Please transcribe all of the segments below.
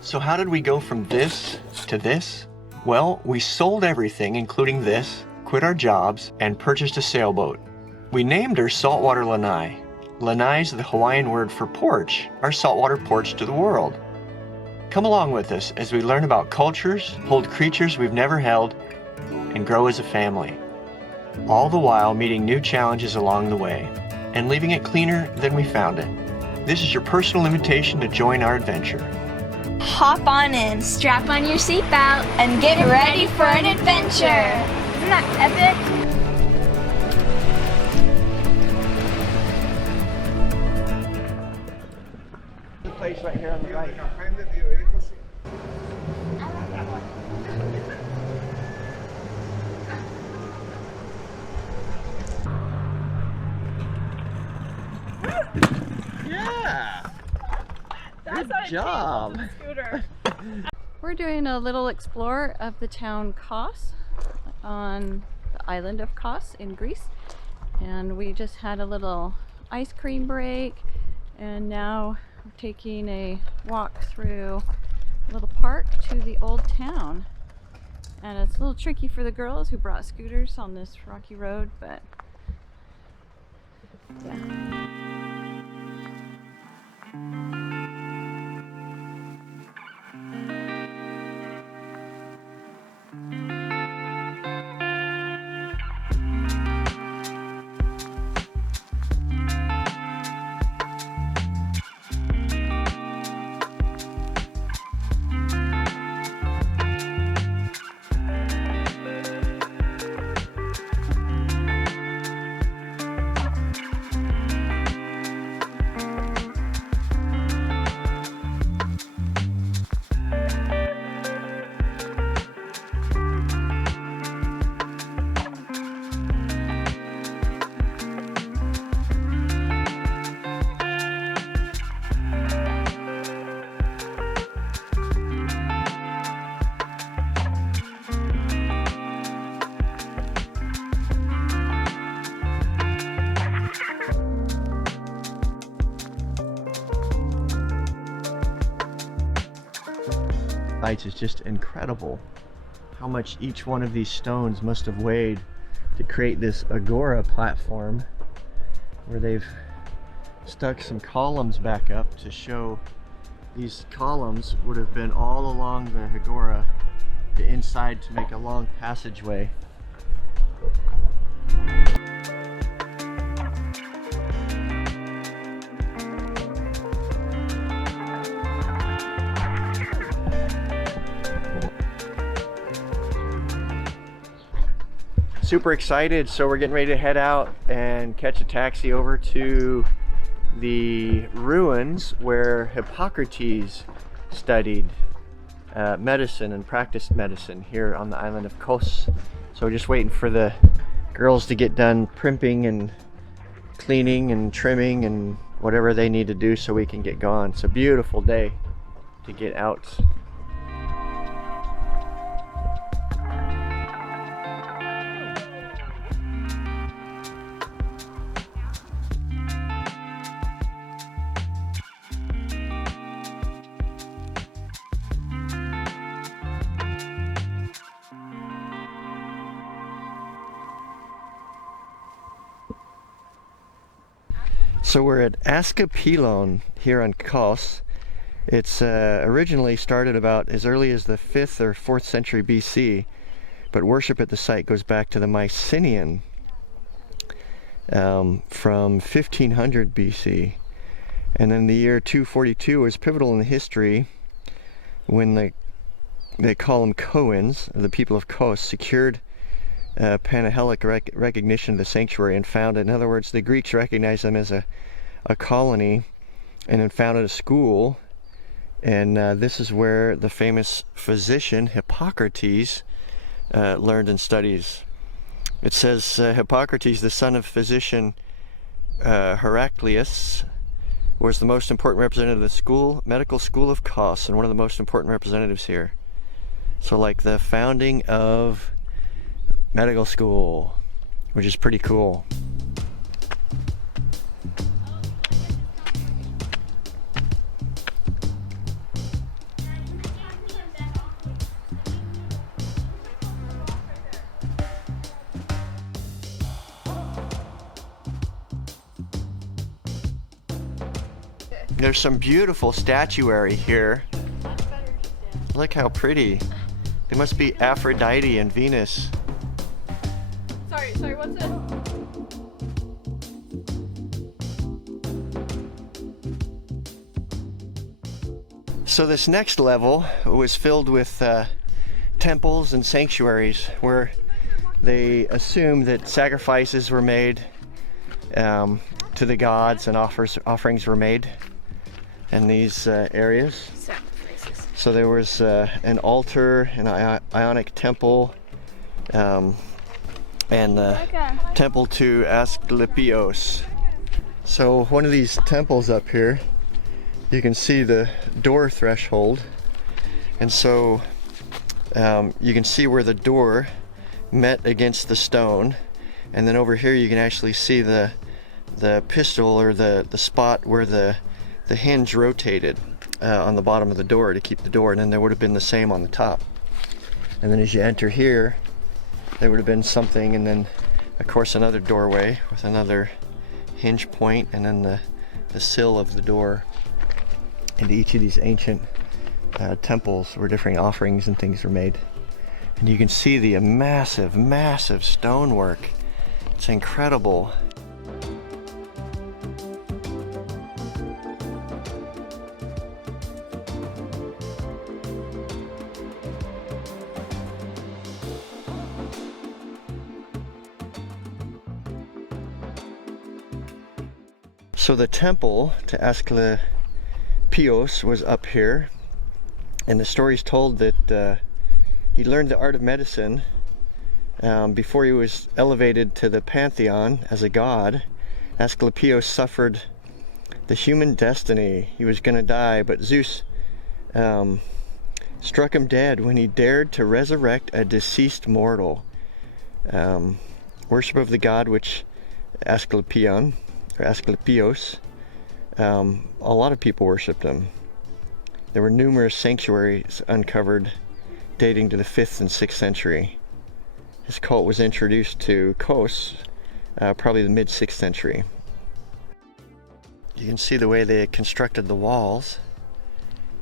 So how did we go from this to this? Well, we sold everything, including this, quit our jobs, and purchased a sailboat. We named her Saltwater Lanai. Lanai is the Hawaiian word for porch, our saltwater porch to the world. Come along with us as we learn about cultures, hold creatures we've never held, and grow as a family. All the while meeting new challenges along the way, and leaving it cleaner than we found it. This is your personal invitation to join our adventure. Hop on in, Strap on your seatbelt and get ready for an adventure. Isn't that epic? The place right here on the right. Yeah! Good job! We're doing a little explore of the town Kos on the island of Kos in Greece, and we just had a little ice cream break, and now we're taking a walk through a little park to the old town. And it's a little tricky for the girls who brought scooters on this rocky road, but yeah. Is just incredible how much each one of these stones must have weighed to create this agora platform, where they've stuck some columns back up to show these columns would have been all along the agora, the inside, to make a long passageway. Super excited, so we're getting ready to head out and catch a taxi over to the ruins where Hippocrates studied medicine and practiced medicine here on the island of Kos. So we're just waiting for the girls to get done primping and cleaning and trimming and whatever they need to do so we can get going. It's a beautiful day to get out. So we're at Asklepion here on Kos. It's originally started about as early as the 5th or 4th century BC, but worship at the site goes back to the Mycenaean from 1500 BC. And then the year 242 was pivotal in the history when they call them Coans, the people of Kos, secured Panhellenic recognition of the sanctuary and founded, in other words, the Greeks recognized them as a colony and then founded a school. And this is where the famous physician Hippocrates learned and studies. It says Hippocrates, the son of physician Heraclius, was the most important representative of the medical school of Kos, and one of the most important representatives here. So like the founding of medical school, which is pretty cool. There's some beautiful statuary here. Look how pretty. They must be Aphrodite and Venus. Sorry, what's it? So this next level was filled with temples and sanctuaries where they assumed that sacrifices were made to the gods and offerings were made in these areas. So there was an altar, an Ionic temple, and the temple to Asclepius. So one of these temples up here, you can see the door threshold, and so you can see where the door met against the stone, and then over here you can actually see the pistil, or the spot where the hinge rotated on the bottom of the door to keep the door, and then there would have been the same on the top. And then as you enter here, there would have been something, and then of course another doorway with another hinge point, and then the sill of the door. And each of these ancient temples where different offerings and things were made. And you can see the massive stonework. It's incredible. So the temple to Asclepius was up here, and the story's told that he learned the art of medicine before he was elevated to the pantheon as a god. Asclepius suffered the human destiny. He was going to die, but Zeus struck him dead when he dared to resurrect a deceased mortal. Worship of the god, which Asklepion, or Asclepius, a lot of people worshipped him. There were numerous sanctuaries uncovered dating to the 5th and 6th century. His cult was introduced to Kos probably the mid-6th century. You can see the way they constructed the walls.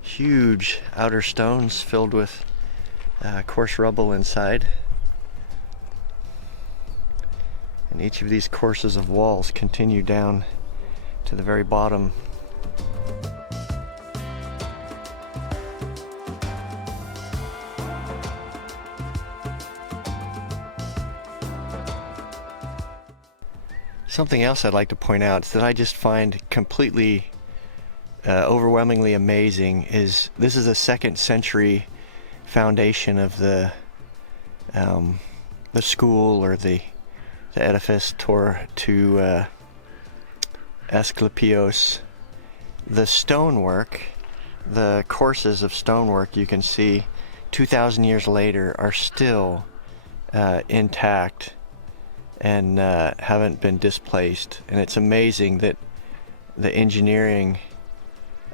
Huge outer stones filled with coarse rubble inside. And each of these courses of walls continue down to the very bottom. Something else I'd like to point out that I just find completely overwhelmingly amazing is this is a 2nd century foundation of the school, or the edifice to Asclepius. The stonework, the courses of stonework you can see 2,000 years later are still intact and haven't been displaced. And it's amazing that the engineering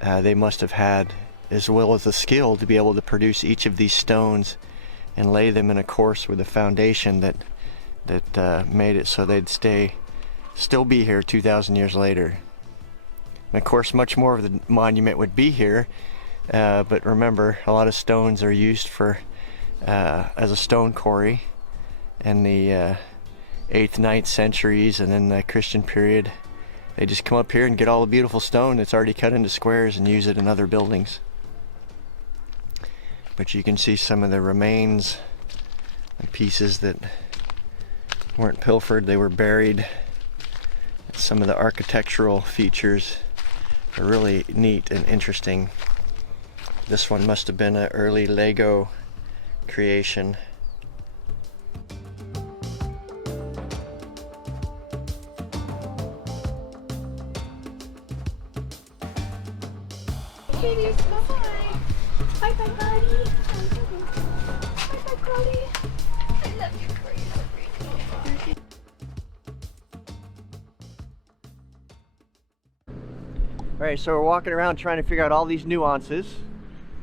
they must have had, as well as the skill to be able to produce each of these stones and lay them in a course with a foundation that made it so they'd still be here 2,000 years later. And of course, much more of the monument would be here, but remember, a lot of stones are used for as a stone quarry in the 8th, 9th centuries, and then the Christian period. They just come up here and get all the beautiful stone that's already cut into squares and use it in other buildings. But you can see some of the remains and pieces that weren't pilfered, they were buried. Some of the architectural features are really neat and interesting. This one must have been an early Lego creation. Kitties, bye-bye. Bye-bye, buddy. Bye-bye, buddy. I love you, Grace. Alright, so we're walking around trying to figure out all these nuances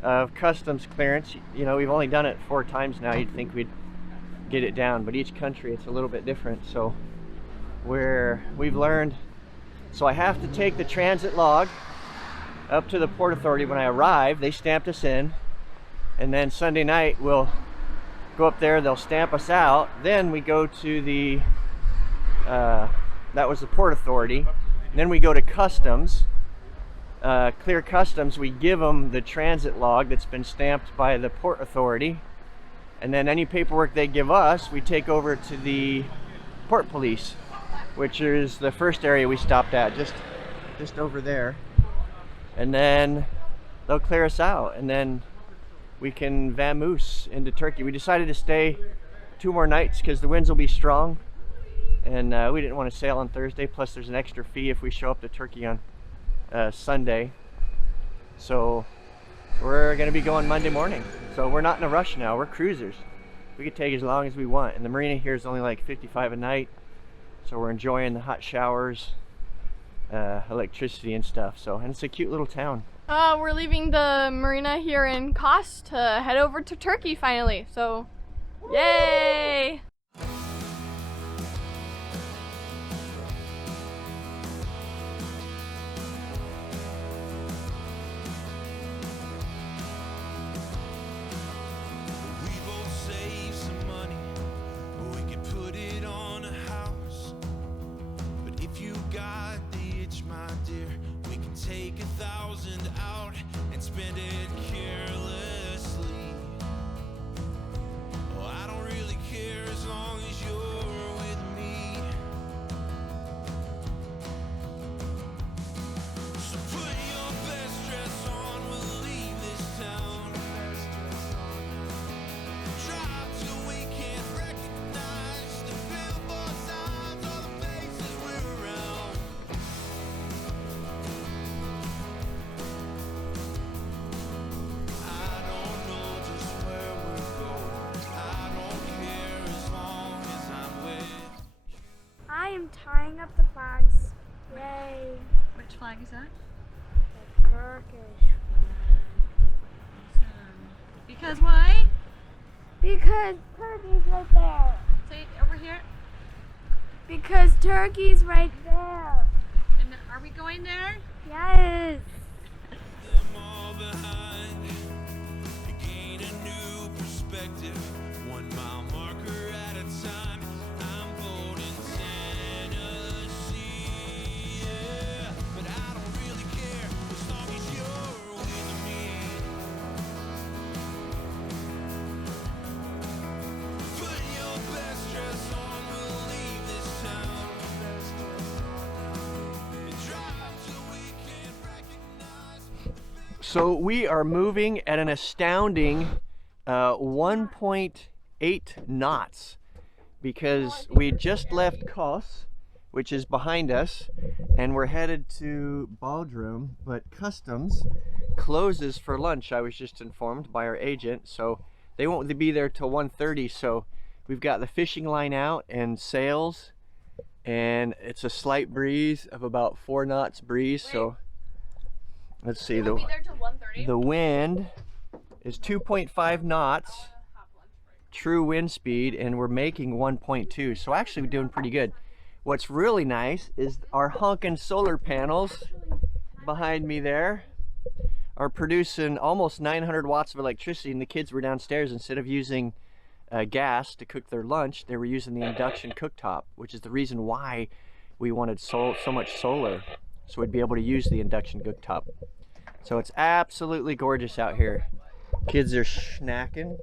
of customs clearance. You know, we've only done it 4 times now. You'd think we'd get it down, but each country it's a little bit different. So we've learned, so I have to take the transit log up to the Port Authority. When I arrive, they stamped us in, and then Sunday night we'll go up there, they'll stamp us out, then we go to the that was the Port Authority, and then we go to Customs, clear Customs. We give them the transit log that's been stamped by the Port Authority, and then any paperwork they give us we take over to the Port Police, which is the first area we stopped at, just over there, and then they'll clear us out, and then we can vamoose into Turkey. We decided to stay 2 more nights because the winds will be strong, and we didn't want to sail on Thursday, plus there's an extra fee if we show up to Turkey on Sunday. So we're going to be going Monday morning. So we're not in a rush now, we're cruisers. We could take as long as we want, and the marina here is only like $55 a night, so we're enjoying the hot showers, electricity and stuff. So, and it's a cute little town. We're leaving the marina here in Kos to head over to Turkey finally. So, yay! Take 1,000 out and spend it carelessly. Oh, I don't really care as long as you're with me. So put your best dress on, we'll leave this town. Drive till we can't recognize the billboard signs or the faces we're around. I am tying up the flags. Yay. Which flag is that? The Turkish. Because why? Because Turkey's right there. Say it over here. Because Turkey's right there. And are we going there? Yes. Them all behind, gain a new perspective, 1 mile marker at a time. I'm voting Tennessee, yeah, but I don't really care as long as you're with me. Put your best dress on, we'll leave this town. And drive till we can't recognize. So we are moving at an astounding 1.8 knots because we just left Kos, which is behind us, and we're headed to Bodrum, but Customs closes for lunch. I was just informed by our agent, so they won't be there till 1:30. So we've got the fishing line out and sails, and it's a slight breeze of about 4 knots breeze. So let's see, We'll be there till 1:30. the wind is 2.5 knots true wind speed, and we're making 1.2, so actually we're doing pretty good. What's really nice is our honkin' solar panels behind me there are producing almost 900 watts of electricity, and the kids were downstairs. Instead of using gas to cook their lunch, they were using the induction cooktop, which is the reason why we wanted so much solar, so we'd be able to use the induction cooktop. So it's absolutely gorgeous out here. Kids are snacking.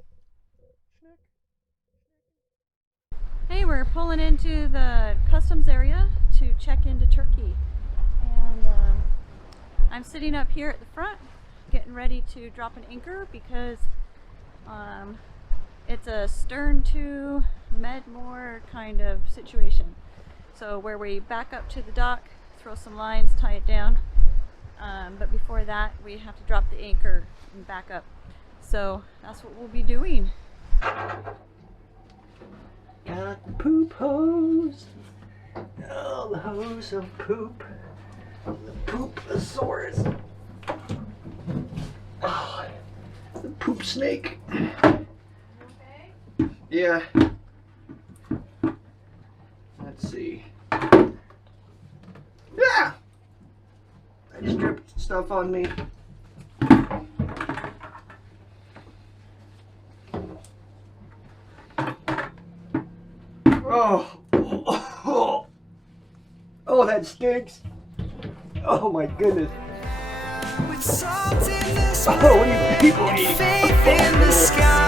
Hey, we're pulling into the customs area to check into Turkey, and I'm sitting up here at the front getting ready to drop an anchor because it's a stern to Medmore kind of situation. So where we back up to the dock, throw some lines, tie it down, but before that we have to drop the anchor and back up. So that's what we'll be doing. Got the poop hose. Oh, the hose of poop. The pooposaurus. Oh, the poop snake. Okay. Yeah. Let's see. Yeah! I just strip stuff on me. Oh, that stinks. Oh my goodness. With salt in the Oh, what are you people eating? faith in the sky.